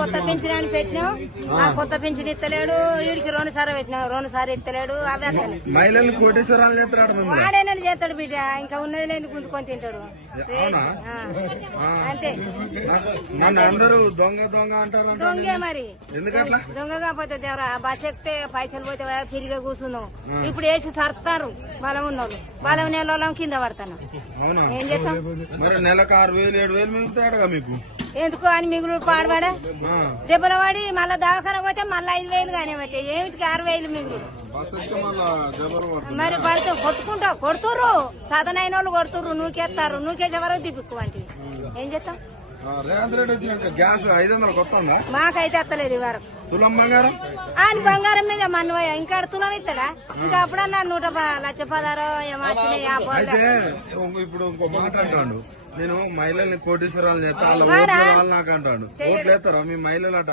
కొత్త పింఛన్ అని పెట్టినాం. ఆ కొత్త పింఛన్ ఇస్తలేడు. వీడికి 2 సార్లు పెట్టినాం, 2 సార్లు ఇస్తలేడు. అవి మహిళలు కోటేశ్వరాలు చేస్తాడు. వాడేనాడు చేస్తాడు బిడ్డ. ఇంకా ఉన్నది లేదు గుంజుకొని తింటాడు అంతే. అందరూ దొంగ దొంగ అంటారు. దొంగే మరి. ఎందుకట్లా? దొంగ కాకపోతే దేవరా బస్ ఎక్కితే పైసలు పోతే ఫ్రీగా కూర్చున్నాం. ఇప్పుడు వేసి సర్తారు బలం ఉన్నోళ్ళు. బలం నెలలో కింద పడతాను. ఏం చేస్తాం మరి? నెలకు 6,000 7,000 మిగులుతాడుగా మీకు. ఎందుకు అని మిగులు పాడబడా దెబ్బల వాడి మళ్ళా దవాఖాన పోతే మళ్ళీ 5,000 కానీ బట్టి ఏమిటికి 6,000 మిగులు. మరి పడితే కొడుతుర్రు. సదనైన వాళ్ళు కొడుతుర్రు. నూకేస్తారు. నూకేసే వరకు తిప్పుకు అంటే ఏం చేస్తాం? రేవంత్ రెడ్డి వచ్చినాక గ్యాస్ 500 కొత్తందా? మాకైతే ఎత్తలేదు ఈ వరకు. తులం బంగారం ఆయన బంగారం మీద మన్వయ్య ఇంకా తులం ఇస్తాడా? ఇంకా అప్పుడన్నా 1,16,000 ఏమో వచ్చినాయి. అయితే ఇప్పుడు ఇంకో మాట అంటాడు, నేను మహిళల్ని కోటేశ్వరాలు చేస్తా నాకు అంటాడు. ఓట్లు వేస్తారా మీ మహిళలు అట?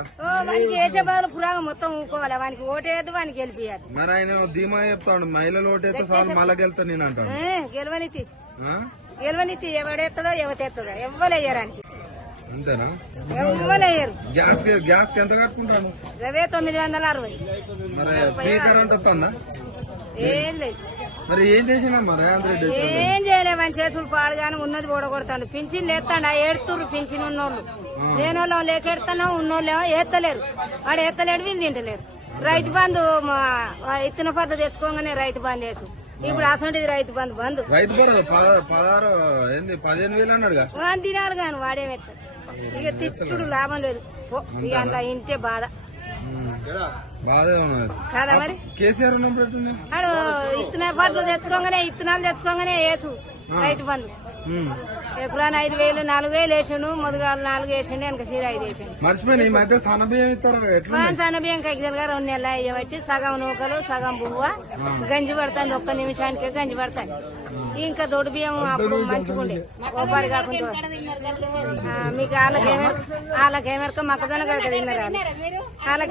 వానికి వేసే బదులు పురాగం మొత్తం ఊకోవాలి. వానికి ఓటేయద్దు, వానికి గెలిపియాలి. మరి ఆయన ధీమా చెప్తాడు, మహిళలు ఓటేస్తే చాలు మళ్ళా గెలుతా నేను అంటాడు. గెలవనితి ఎవడెత్తడో ఎవతెత్తదో ఎవ్వలేయరానికి. అంతేనా? ఎవ్వలేయరు. గ్యాస్ ఎంత కట్టుకుంటాను? 960. మరి ఫ్రీ కరెంట్ వస్తుందా? ఏం లేదు. మరి ఏం చేసినా రేవంత్ రెడ్డి? ఏం చేయలేమని చేసులు పాడుగానే ఉన్నది ఓడగొడతాడు. పింఛన్ లేస్తాడు. ఏడుతుర్రు పింఛన్ ఉన్నోళ్ళు. లేనోళ్ళు లేకెడతానో ఉన్నోళ్ళు ఏత్తలేరు. వాడు ఎత్తలేడు, వీళ్ళు తింటలేరు. రైతు బంధు ఇత్తన పద్ధతి తెచ్చుకోగానే రైతు బంధు వేసు. ఇప్పుడు అసలు రైతు బంధు బంధు. రైతు 15,000 అన్నాడుగా. తినాలి కానీ వాడేమెత్తాడు. ఇక తిట్టుడు లాభం లేదు. ఇక అంత ఇంటే బాధ బాధే ఉన్నది కదా. మరి కేసీఆర్ వాడు ఇత్తన పట్లు ఇత్తనాలు తెచ్చుకోగానే వేసు రైతు బంధు. ఎకరాన్ని 5,000 4,000 వేసిండు. మొదగాలు 4 వేసిండు. వెనక సీర 5 వేసిండు. మర్చిపోయి ఈ మధ్య సన్నబియ్యం ఇస్తారు. సన్నబియ్యం కైకిలుగా 2 నెలలు అయ్యబట్టి సగం నూకలు సగం బువ్వ గంజి పడుతుంది. 1 నిమిషానికే గంజి పడుతుంది. ఇంకా దొడ్డు బియ్యం అప్పుడు మంచిగుండే ఓపాడి కాకుండా. మీకు వాళ్ళకేమెరక మొక్కజొన్న కడక తిన్నారు. వాళ్ళకి